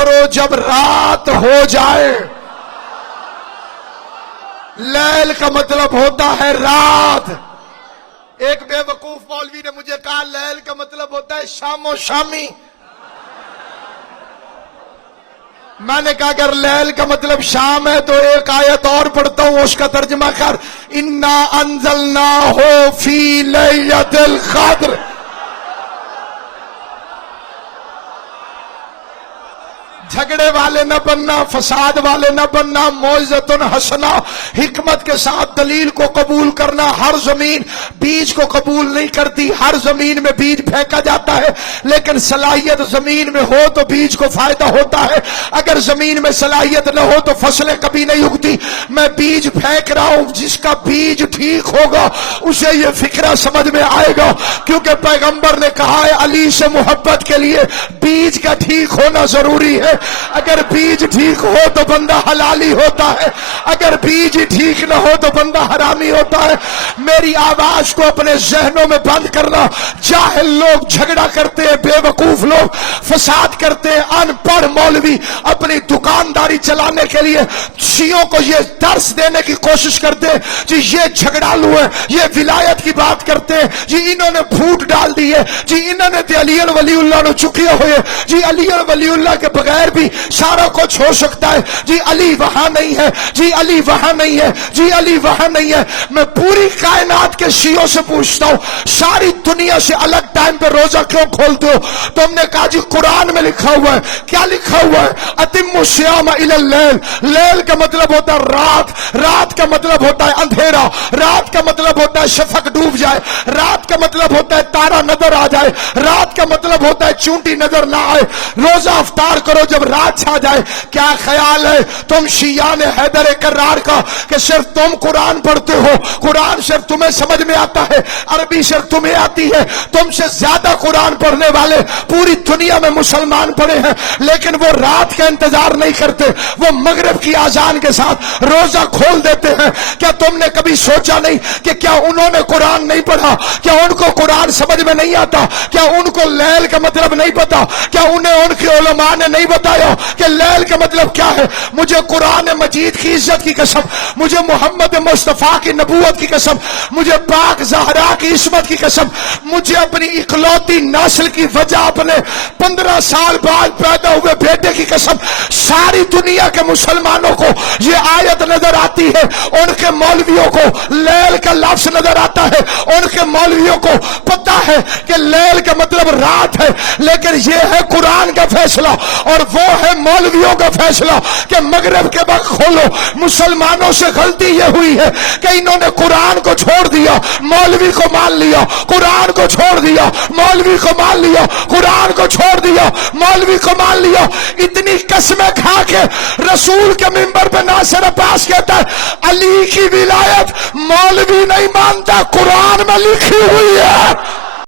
کرو جب رات ہو جائے. لیل کا مطلب ہوتا ہے رات. ایک بے وقوف مولوی نے مجھے کہا لیل کا مطلب ہوتا ہے شام و شامی. میں نے کہا اگر لیل کا مطلب شام ہے تو ایک آیت اور پڑھتا ہوں, اس کا ترجمہ کر. انا انزلناہ فی لیلۃ القدر. جھگڑے والے نہ بننا, فساد والے نہ بننا, موعظۃ حسنہ حکمت کے ساتھ دلیل کو قبول کرنا. ہر زمین بیج کو قبول نہیں کرتی, ہر زمین میں بیج پھینکا جاتا ہے, لیکن صلاحیت زمین میں ہو تو بیج کو فائدہ ہوتا ہے. اگر زمین میں صلاحیت نہ ہو تو فصلیں کبھی نہیں اگتی. میں بیج پھینک رہا ہوں, جس کا بیج ٹھیک ہوگا اسے یہ فکرہ سمجھ میں آئے گا, کیونکہ پیغمبر نے کہا ہے علی سے محبت کے لیے بیج کا ٹھیک ہونا ضروری ہے. اگر بیج ٹھیک ہو تو بندہ حلالی ہوتا ہے, اگر بیج ٹھیک نہ ہو تو بندہ حرامی ہوتا ہے. میری آواز کو اپنے ذہنوں میں بند کرنا. جاہل لوگ جھگڑا کرتے ہیں, بے وقوف لوگ فساد کرتے ہیں, ان پڑھ مولوی اپنی دکانداری چلانے کے لیے شیعوں کو یہ درس دینے کی کوشش کرتے ہیں جی یہ جھگڑالو ہے, یہ ولایت کی بات کرتے ہیں جی انہوں نے پھوٹ ڈال دی ہے, جی انہوں نے علی ولی اللہ نے چکے ہوئے, جی علی ولی اللہ کے بغیر بھی سارا کچھ ہو سکتا ہے, جی علی وہاں نہیں ہے, جی علی وہاں نہیں ہے, جی علی وہاں نہیں ہے. میں پوری کائنات کے شیعوں سے پوچھتا ہوں ساری دنیا سے الگ ٹائم پہ روزہ کیوں کھولتے ہو؟ تم نے کہا جی قرآن میں لکھا ہوا ہے. کیا لکھا ہوا ہے؟ اتم الصیام الی اللیل. لیل کا مطلب ہوتا ہے رات, رات کا مطلب ہوتا ہے اندھیرا, رات کا مطلب ہوتا ہے شفق ڈوب جائے, رات کا مطلب ہوتا ہے تارا نظر آ جائے, رات کا مطلب ہوتا ہے چونٹی نظر نہ آئے. روزہ افطار کرو جب رات چھا جائے. کیا خیال ہے تم شیعان حیدر کرار کا کہ صرف تم قرآن پڑھتے ہو, قرآن صرف تمہیں سمجھ میں آتا ہے, عربی صرف تمہیں آتی ہے. تم سے زیادہ قرآن پڑھنے والے پوری دنیا میں مسلمان پڑے ہیں, لیکن وہ رات کا انتظار نہیں کرتے, وہ مغرب کی اذان کے ساتھ روزہ کھول دیتے ہیں. کیا تم نے کبھی سوچا نہیں کہ کیا انہوں نے قرآن نہیں پڑھا, کیا ان کو قرآن سمجھ میں نہیں آتا, کیا ان کو لیل کا مطلب نہیں پتا, کیا انہیں ان کے علماء نے نہیں بتایا کہ لیل کا مطلب کیا ہے؟ مجھے قرآن مجید کی عزت کی قسم, مجھے محمد مصطفیٰ کی نبوت کی قسم, مجھے پاک زہرا کی عصمت کی قسم, مجھے اپنی اکلوتی نسل کی وجہ اپنے 15 سال بعد پیدا ہوئے بیٹے کی قسم, ساری دنیا کے مسلمانوں کو یہ آیت نظر آتی ہے, ان کے مولویوں کو لیل کا لفظ نظر آتا ہے, ان کے مولویوں کو پتا ہے کہ لیل کا مطلب رات ہے, لیکن یہ ہے قرآن کا فیصلہ اور وہ ہے مولویوں کا فیصلہ کہ مغرب کے وقت کھولو. مسلمانوں سے غلطی یہ ہوئی ہے کہ انہوں نے قرآن کو چھوڑ دیا, مولوی کو مان لیا, قرآن کو چھوڑ دیا, مولوی کو مان لیا, قرآن کو چھوڑ دیا, مولوی کو مان لیا. اتنی قسمیں کھا کے رسول کے منبر پہ ناصر عباس کہتا ہے علی کی ولایت مولوی نہیں مانتا, قرآن میں لکھی ہوئی ہے.